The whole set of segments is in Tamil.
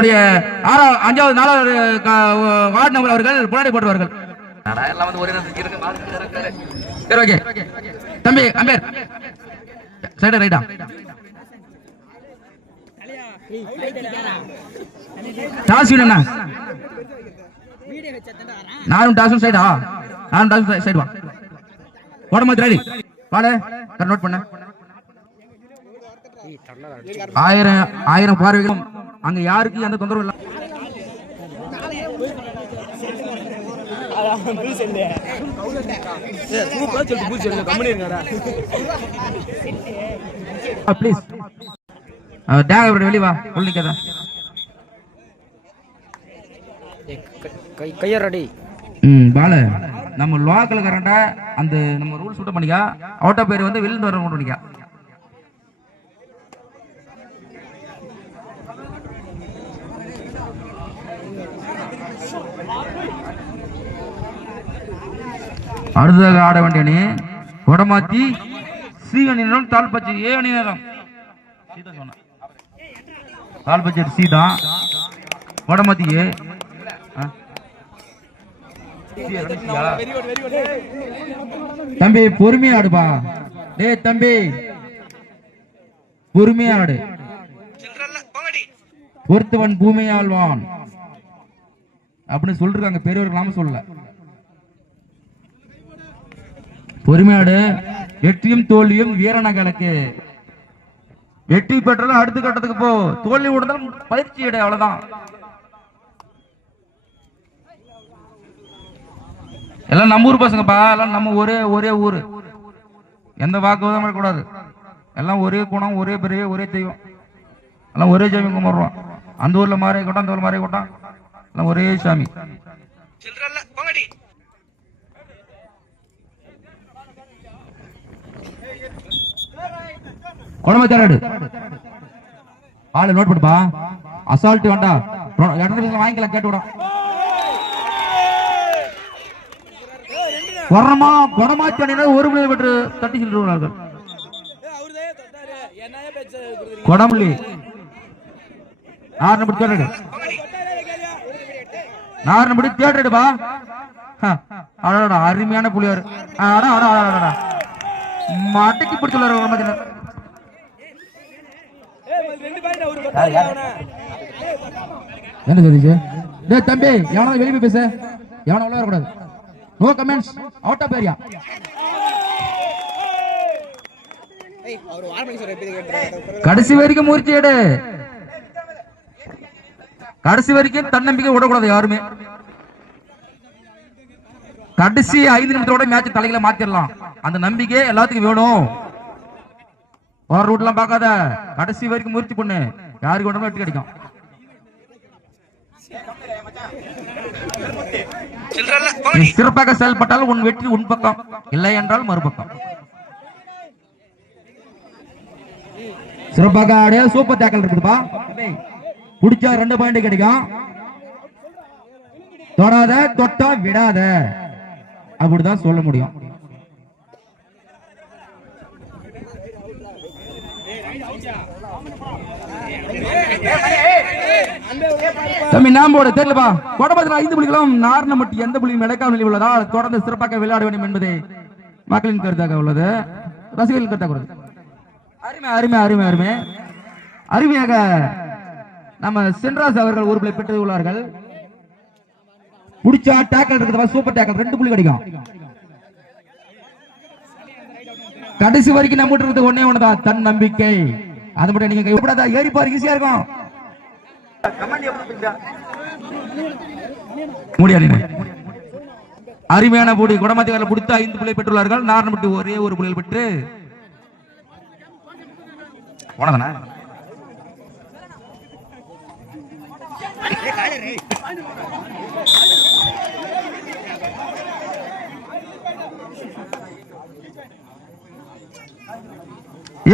அதனுடைய ஆறா அஞ்சாவது நாலாவது வார்டு நம்பர் அவர்கள் புனாடி இருக்காரு. சரி ஓகே. தம்பி அம்பேர். சைடு ரைட்டா டாஸ் என்ன நானும் டாஸும் சைடா நானும் டாஸும் சைடு வா? உடம்பு ரெடி வாடே நோட் பண்ண. ஆயிரம் ஆயிரம் பார்வைகளும் அங்க யாருக்கும் எந்த தொந்தரவும் இல்லை. ப்ளீஸ் உள்ளிக்கதா கையரடி ம் பால. நம்ம லோக்கல் கரண்டா அந்த நம்ம ரூல்ஸ் விட்டு பண்ணிக்கா அவுட் ஆஃப் பேர் வந்து வெளியில வர பண்ணிக்கா அடுத்ததாக ஆட வேண்டிய அணி வடமாத்தி சி அணி நேரம் தாழ்பச்சி ஏ அணி நேரம் சி தான் தாழ்பச்சி சி தான் வடமாத்தி ஏ. தம்பி பொறுமையா ஆடுப்பா. டேய் தம்பி. பொறுமையா ஆடு. பொறுத்தவன் பூமியாழ்வான் அப்படின்னு சொல்லிருக்காங்க. பெரியவர்களாம சொல்லல. பொறுமையாடு வெற்றியும் தோல்வியும் வீரனங்களுக்கு. வெற்றி பெற்றாலும் அடுத்த கட்டத்துக்கு போ. தோல்வி உடனும் பயிற்சி எடு அவ்வளவுதான். எல்லாம் நம்ம ஊர் பசங்கப்பா எல்லாம் நம்ம ஒரே ஒரே ஊர். எந்த வாக்குவாதம் கூடாது எல்லாம் ஒரே குணம் ஒரே பெரிய ஒரே தெய்வம். எல்லாம் ஒரே சாமி கும்பிடுறோம் அந்த ஊர்ல மாறி கூட்டம் அந்த ஊர்ல மாறி கூட்டம் எல்லாம் ஒரே சாமி. குழம்பு தராடு ஆளு நோட் பண்ணுப்பா அசால்ட் வேண்டாம் இடத்துல வாங்கிக்கலாம் கேட்டு விடும் வரமா குடமாச்சி ஒரு மணி பெற்று தட்டி செல்கிறார்கள் கொடமுள்ளி. நாரணபடி தேடுடு நாரணபடி தேடுடுப்பா அடடா அருமையான புலியார் அடா அடா அடா அடா மாட்டைக்கு பிடிச்சுள்ளாரு குடமாச்சினர் என்ன சொல்லிச்சு டேய் தம்பி எவனாவது வெளியே போய் பேச. எவனா உள்ள வரக்கூடாது. No comments out of area கடைசி வரைக்கும் முயற்சி எடு. கடைசி வரைக்கும் தன்னம்பிக்கை விடக்கூடாது யாருமே. கடைசி ஐந்து நிமிஷத்தோட மேட்ச் தலைகளை மாத்திரலாம். அந்த நம்பிக்கை எல்லாத்துக்கும் வேணும். போற ரூட்லாம் பார்க்காத. கடைசி வரைக்கும் முயற்சி பண்ணு. யாருக்கு வேணுமோ வெற்றி கிடைக்கும். சிறப்பாக செயல்பட்டால் உன் வெற்றி உன் பக்கம். இல்லை என்றால் மறுபக்கம். சிறப்பாக ஆடிய சூப்பர் டேக்கல் இருக்குதுப்பா பிடிச்சா ரெண்டு பாயிண்ட் கிடைக்கும். தொடாத தொட்டா விடாத. அப்படிதான் சொல்ல முடியும். தம்பி நாம்போட தெரியலப்பா கொடபத்தில் ஐந்து புலிகளும் நாரணமட்டி எந்த புலியும் இடைக்கால நிலை உள்ளதால் தொடர்ந்து சிறப்பாக விளையாட வேண்டும் என்பது மக்களின் கருத்தாக உள்ளது. ரசிகர்களின் கருத்தாக உள்ளது. அருமை அருமை அருமை அருமை. அருமையாக நம்ம சென்ராஸ் அவர்கள் ஒரு புள்ளி பெற்று உள்ளார்கள். முடிச்சா டேக்கல் இருக்கிறது சூப்பர் டேக்கல் ரெண்டு புள்ளி கிடைக்கும். கடைசி வரைக்கும் நம்ம இருக்கிறது ஒன்னே ஒண்ணுதான். தன் நம்பிக்கை. அது மட்டும் நீங்க கைவிடாதா? ஏறி பாரு ஈஸியா இருக்கும். முடியாது அருமையான போடி. குடமாத்திகாரில் பிடித்து ஐந்து புள்ளி பெற்றுள்ளார்கள். நாரணப்பட்டி ஒரே ஒரு புள்ளியில் பெற்று போனதானே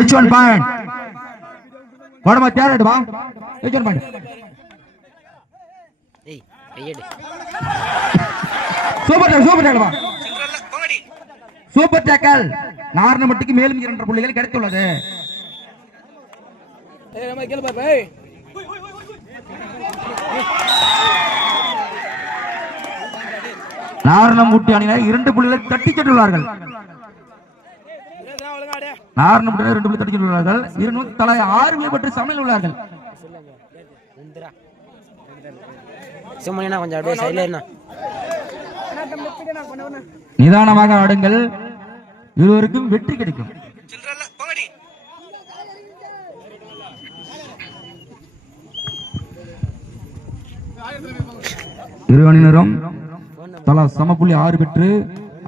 each one point. வாடமா தேர்ட் வா. ஏஜன் பண்ணு ஏய் கையடி சூப்பர் டேக் சூப்பர் டேக் வா. சூப்பர் டேக்கல் நார்னமட்டுக்கு மேலும் இரண்டு புள்ளிகள் கிடைத்துள்ளது. ஏய் நம்ம கேளு பாப்பா ஏய். நாரணம் ஊட்டி அணியினர் இரண்டு புள்ளிகளை தட்டி சென்றுள்ளார்கள். புள்ளி இருநூத்தி தலா ஆறு புள்ளி சமையல் உள்ளார்கள். நிதானமாக ஆடுங்கள். இருவருக்கும் வெற்றி கிடைக்கும். இரு அணியினரும் தலா சமப்புள்ளி ஆறு பெற்று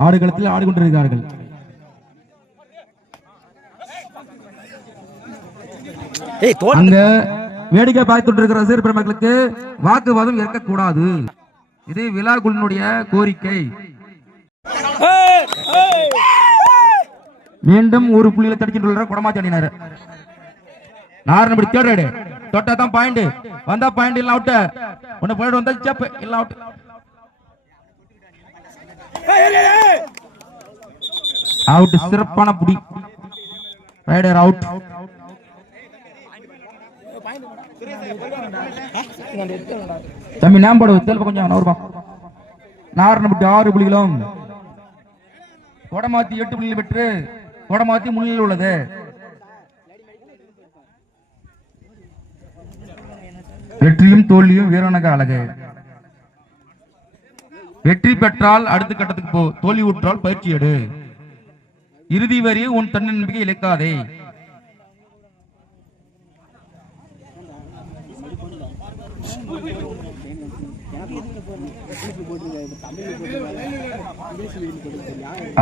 ஆடுகளத்தில் ஆடிக்கொண்டிருக்கிறார்கள் ஏய் தோல் அங்க வேடிக்கை பார்த்துட்டு ரசிகர் பெருமக்களுக்கு வாக்குவாதம் இருக்கக்கூடாது. இது விழா குழுனுடைய கோரிக்கை. மீண்டும் ஒரு புள்ளியில தடிச்சுட்டு குடமாச்சி அணியினர். நாரணபடி தேர்ட் தொட்டா தான் பாயிண்ட் வந்தா பாயிண்ட் இல்ல அவுட் ஒன்னு பாயிண்ட் வந்தா செப் இல்ல அவுட் அவுட் சிறப்பான புடி. ரைடர் அவுட் தம்பி நாம்போட தெல்ப கொஞ்சம் நவருப்பா. நாரணப்பட்டி ஆறு புள்ளிகளும். கொடமாத்தி எட்டு புள்ளிகள் பெற்று கொடமாத்தி முன்னிலையில் உள்ளது. வெற்றியும் தோல்வியும் வீரனுக்கு அழகு. வெற்றி பெற்றால் அடுத்த கட்டத்துக்கு போ தோல்வி உற்றால் பயிற்சி எடு. இறுதி வரி உன் தன்னம்பிக்கை இழக்காதே.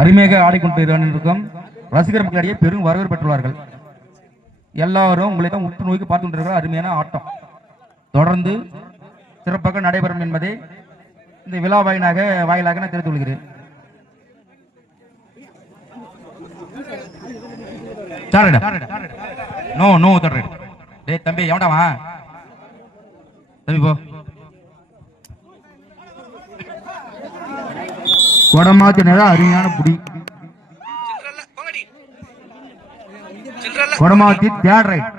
அருமையாக ஆடிக்கொண்டிருக்கும் ரசிகர் மக்களிடையே பெரும் வரவேற்பு பெற்றுள்ளார்கள். எல்லாரும் உங்களை தான் உற்று நோக்கி பார்த்து கொண்டிருக்கிற அருமையான ஆட்டம். தொடர்ந்து சிறப்பாக நடைபெறும் என்பதை இந்த விழா வாயிலாக வாயிலாக நான் தெரிவித்துக் கொள்கிறேன். நோ நோ தொடர் டேய் தம்பி எவன்டாவா தம்பி போ. கொடமாத்தி நேரம் அருமையான புடி கொடமாத்தி தேர்ட் ரைட்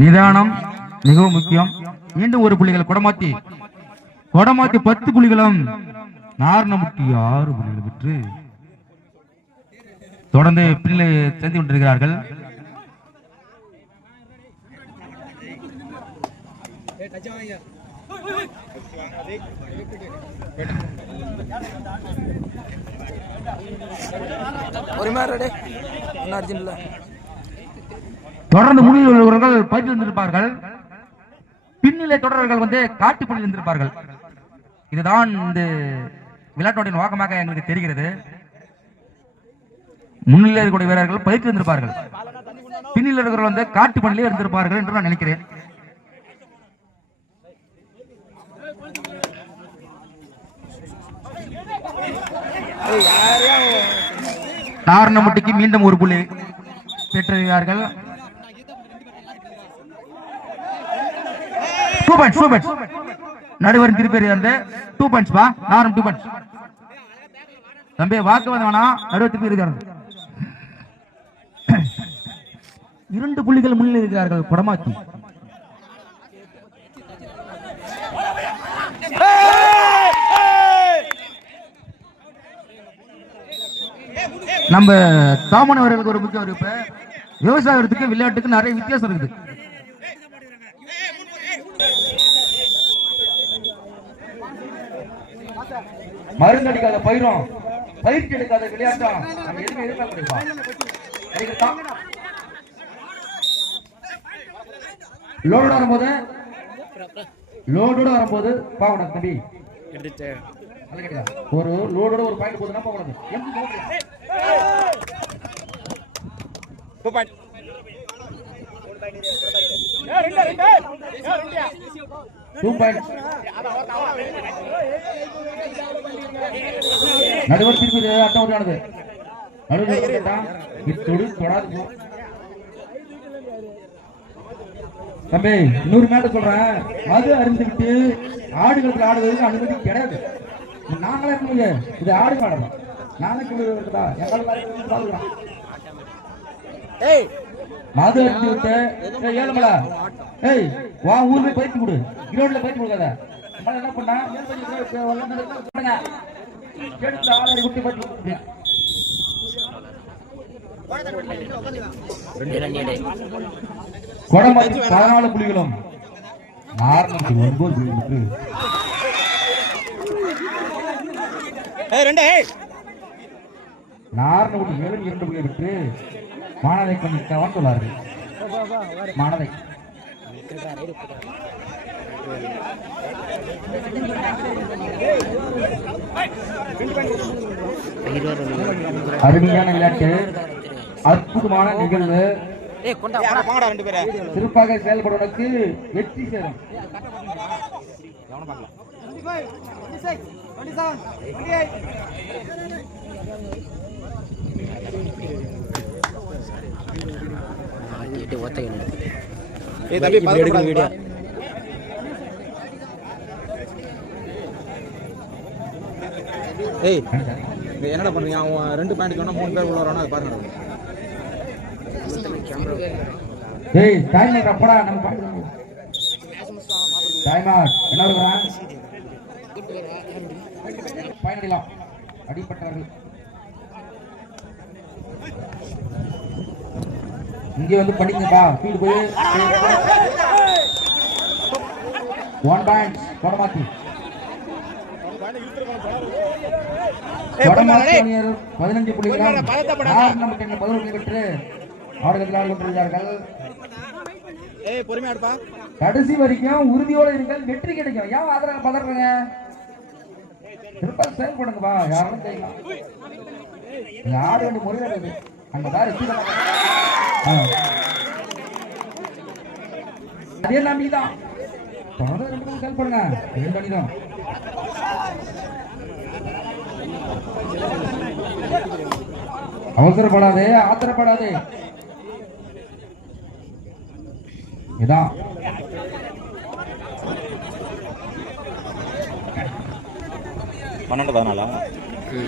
நிதானம். மிகவும் முக்கியம். மீண்டும் ஒரு புள்ளிகள் கொடமாத்தி. கொடமாத்தி பத்து புள்ளிகளும் நாரணமுட்டி ஆறு புள்ளிகள் பெற்று தொடர்ந்து பின்னிலை சென்று கொண்டிருக்கிறார்கள். தொடர்ந்து உள்ளவர்கள் பயிற்சி இருந்திருப்பார்கள் பின்னிலை தொடர்கள் வந்து காட்டுப்பணியில் இருந்திருப்பார்கள். இதுதான் இந்த விளையாட்டுடைய நோக்கமாக எங்களுக்கு தெரிகிறது. முன்னிலை இருக்கக்கூடிய வீரர்கள் பயிற்சி இருந்திருப்பார்கள் பின்னில் இருக்கிறவர்கள் வந்து காட்டு பணியிலே இருந்திருப்பார்கள் என்று நான் நினைக்கிறேன். நாரணமுட்டிக்கு மீண்டும் ஒரு புள்ளி பெற்றிருக்கிறார்கள். பாயிண்ட்ஸ் டூ பாயிண்ட்ஸ் நடுவர் திருப்பேர் வந்து டூ பாயிண்ட்ஸ் பா. நாரம் டூ பாயிண்ட்ஸ் தம்பி வாக்கு வந்து வேணாம். நடுவர் திருப்பி இருக்கிறார்கள் இரண்டு புள்ளிகள் முன்னில் இருக்கிறார்கள். குடமாக்கி. நம்ம தாமன் அவர்களுக்கு ஒரு முக்கிய அறிவிப்பு விவசாயத்துக்கு விளையாட்டுக்கு நிறைய வித்தியாசம் இருக்குது. மருந்து அடிக்காத பயிரும் பயிற்சி எடுக்காத விளையாட்டா? நம்ம எதுவுமே எதிர்பார்க்க முடியுமா? லோடோட வரும்போது லோடோட வரும்போது பாக்கணும் தம்பி. ஒரு லோடோட ஒரு பாயிண்ட் போதுன்னா போக முடியாது. Two நடுவர் திருப்பி அட்டம் உருவானது நடுவர் தொடாது தம்பி இன்னொரு மேட்ட சொல்றேன் மது அருந்துவிட்டு ஆடுகளுக்கு ஆடுவதற்கு அனுமதி கிடையாது நாங்களே இருக்கீங்க இது ஆடு மாடம் இருக்குதா ஏய் மது அடிச்சு விட்டு ஏய், ஏழுமலா? ஏய் வா ஊர் போய் பயிற்சி கொடு கிரௌண்ட்ல பயிற்சி கொடுக்காத என்ன பண்ணா. எடுத்து ஆளாடி குட்டி பயிற்சி கொடமதி பதினாலு நாற்பத்தி ஒன்பது நார்னூறு ஏழு இரண்டு புள்ளி பெற்று மாணவை கவனம் சொல்லார்கள் மாணவை அருமையான விளையாட்டு. அற்புதமான நிகழ்வு. சிறப்பாக செயல்படுவதற்கு வெற்றி சேரும். எட்டு ஏய் தம்பி இப்படி எடுக்கிற வீடியோ. ஏய் என்னடா பண்றீங்க அவன் ரெண்டு பாயிண்ட் சொன்னா மூணு பேர் உள்ள வரானா அது பாருங்க டேய் டைம் அப்படா நம்ம பாட்டு டைம் அவுட் என்ன சொல்றான் பயனடிலாம் அடிப்பட்டார்கள் இங்கே வந்து படிங்கப்பா ஃபீல்டு போய். ஒன் பாயிண்ட் கொடமாத்தி பதினஞ்சு புள்ளிகள் நமக்கு என்ன பதினொன்று பெற்று அவர்கள் கடைசி வரைக்கும் உறுதியோடு இருங்கள் வெற்றி கிடைக்கும். ஏன் ஆதரவு பதறீங்க திருப்ப செயல்படுங்கப்பா யாரும் செய்யலாம் யாரும் ஆட முறையில் அதே நம்பிதான் தொடர்ந்து ரெண்டு ரெண்டு அணி தான் அவசரப்படாதே ஆத்திரப்படாதே இதான் பன்னெண்டு பதினாலா?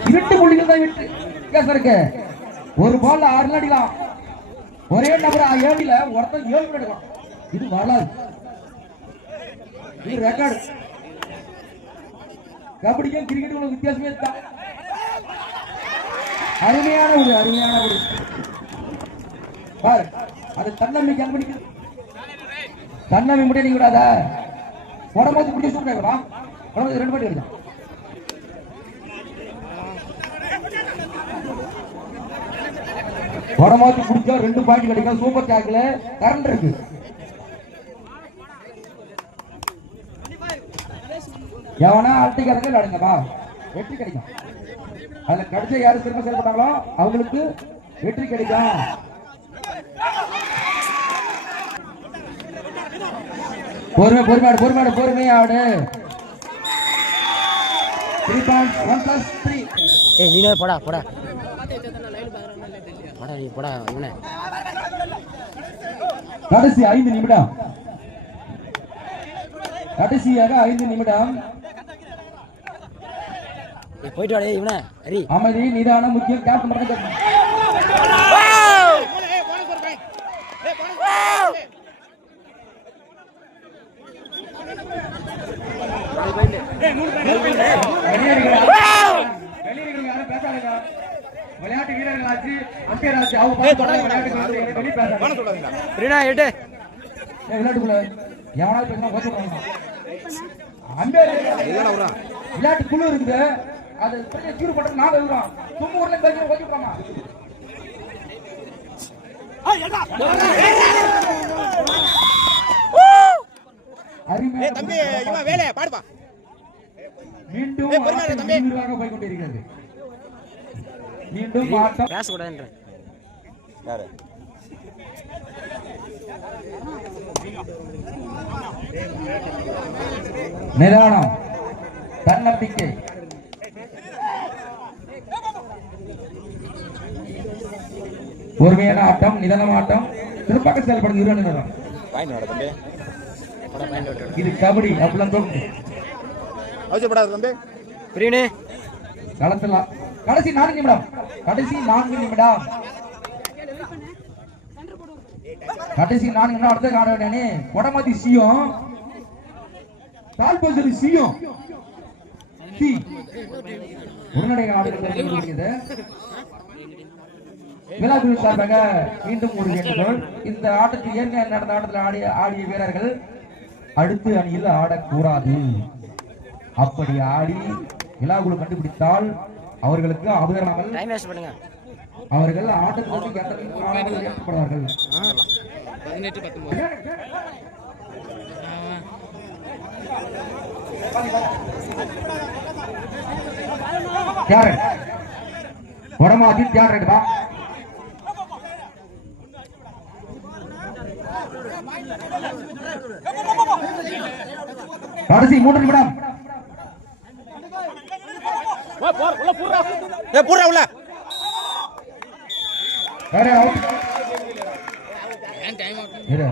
விட்டு புள்ளிகள் தான் விட்டு வித்தியாசம் ஒரு பால் ஆறு அடிக்கலாம். ஒரே நபர் ஏழுல ஒருத்தன் ஏழு எடுக்கலாம் இது வரலாறு இது ரெக்கார்டு கபடிக்கும் கிரிக்கெட்டுக்கும் வித்தியாசமே தான் அருமையான ஒரு அருமையான ஒரு பாரு அது தன்னம்பிக்கை அன்படிக்குது தன்னம்பி முடிய நீங்க விடாத. உடம்பு பிடிச்சி வா. உடம்பு ரெண்டு பேர் எடுத்தான் வடமாத்தி குடிச்சா ரெண்டு பாயிண்ட் கிடைக்கும். சூப்பர் டேக்ல கரண்ட் இருக்கு. எவனா அல்ட்டிக்காரங்க விளையாடுங்கப்பா வெற்றி கிடைக்கும். அதுல கடிச்ச யாரு திரும்ப செயல்பட்டாங்களோ அவங்களுக்கு வெற்றி கிடைக்கும். பொறுமை பொறுமையாடு பொறுமையாடு பொறுமையாடு three point one plus three ஏய் நீனே போடா போடா. கடைசி ஐந்து நிமிடம். கடைசியாக ஐந்து நிமிடம். போயிட்டு வாடே இவனே. ஹரி அமைதி நிதானம் முக்கியம். கேப்டன் மட்டும் கேட்கணும். விளையாட்டு அம்பையர் ஆச்சு அவங்க பார்த்து விளையாட்டு வெளியே பேசாதீங்க. ரீனா எட்டு ஏய், விளையாட்டுக்குள்ள எவனாவது பேசினா ஓட்டு போடுவாங்க. அம்பையர் விளையாட்டு குழு இருக்குது அது நாங்க இருக்கிறோம் தும்பு ஊர்ல பேசி மீண்டும் ஏய், பொறுமையா இரு, ஆட்டம் தம்பி. விறுவிறுப்பாக போய் கொண்டிருக்கிறது மீண்டும் ஆட்டம் பேசக்கூடாதுன்றேன் யாரு நிதானம் தன்னம்பிக்கை. பொறுமையான ஆட்டம் நிதானம் ஆட்டம். சிறப்பாக செயல்படுது இரு அணியினரும் பாயிண்ட் வர தம்பி போடா பாயிண்ட் விட்டு இது கபடி அப்படிலாம் தோணுது அவசியப்படாது தம்பி. பிரியனே களத்தலாம் கடைசி நான்கு நிமிடம். கடைசி நான்கு நிமிடம். கடைசி நான்கு நிமிடம். அடுத்த காண வேண்டியனே கொடமதி சியும் தாழ்போசரி சியும் சி. உடனடியாக நாடுகள் விழாக்குழு சார்பாக மீண்டும் ஒரு வேண்டுகோள். இந்த ஆட்டத்தில் ஏற்கனவே நடந்த ஆட்டத்தில் ஆடிய ஆடிய வீரர்கள் அடுத்த அணியில் ஆடக்கூடாது. அப்படி ஆடி விழாக்குழு கண்டுபிடித்தால் அவர்களுக்கு அபகரணங்கள் டைம் வேஸ்ட் பண்ணுங்க. அவர்கள் ஆட்டத்திலிருந்து கட்டணம் காணாமல் ஏற்படுவார்கள் கேரட். வடமாதி கேரட் வா கடைசி மூன்று நிமிடம் ஏ பூரா உள்ள. வேற அவுட் இரு.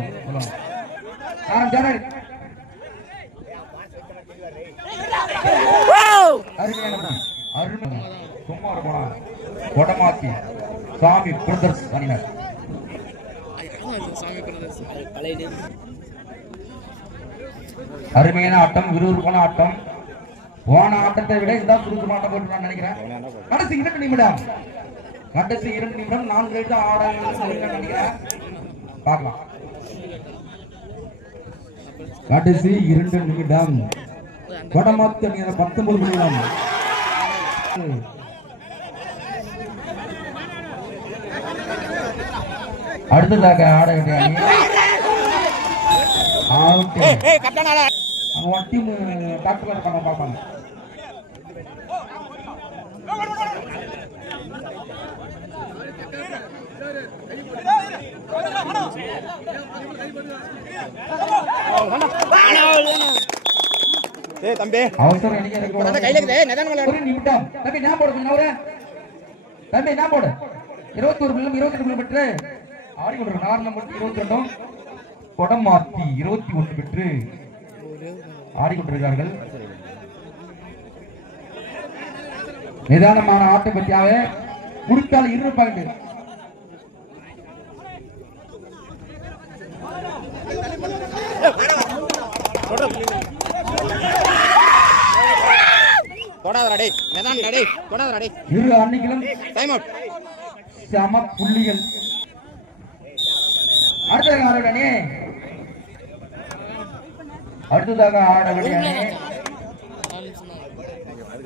அருமை சும்மா போனா கொடமாத்தி. சாமி பிரதர்ஸ் அணியினர் அருமையான ஆட்டம் விறுவிறுப்பான ஆட்டம். போன ஆட்டத்தை விட இந்த விறுவிறுப்பான ஆட்டம் போட்டு நான் நினைக்கிறேன். கடைசி இரண்டு நிமிடம். கடைசி இரண்டு நிமிடம் நான்கு எழுத்து ஆறாயிரம் நினைக்கிறேன். பார்க்கலாம். கடைசி இரண்டு நிமிடம். வடமாத்து அணியினர் பத்தொன்பது நிமிடம். அடுத்ததாக ஆட வேண்டிய அணி. டீம் டாக்டர் இருப்பாங்க பார்ப்பாங்க. ஏய் தம்பி. அவசரம் கையில இருக்குது. ஒரு நிமிடம் தம்பி நான் போடு கொஞ்சம். தம்பி நான் போடு. இருபத்தி ஒரு பிள்ளைம் இருபத்தி ரெண்டு ஆடி கொண்டு நாலு நம்பர் இருபத்தி ரெண்டும். கொடம் மாத்தி இருபத்தி ஒன்று பெற்று ஆடிக்கொண்டிருக்கிறார்கள் நிதானமான ஆட்டை பற்றியாக முடித்தால் இரு பாயிண்ட். தொடாதடா டேய். நதான் டேய். தொடாதடா டேய். இரு அன்னைக்கிலும் டைம் அவுட் சம புள்ளிகள். அடுத்ததாக ஆட வேண்டிய அணி அடுத்ததாக ஆட வேண்டிய அணி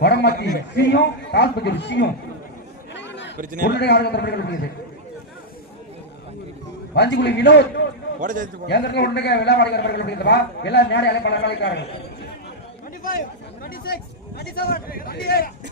வடமாத்தி சியும் ராஜ்பதி சியும் ஆடுகிற வஞ்சிக்குழி வினோத். ஜெயிச்சு போ. எங்க உடனடியாக விளையாடுகிறவர்கள் எல்லாம் மேடை அழைப்பாளர்கள் அழைக்கிறார்கள்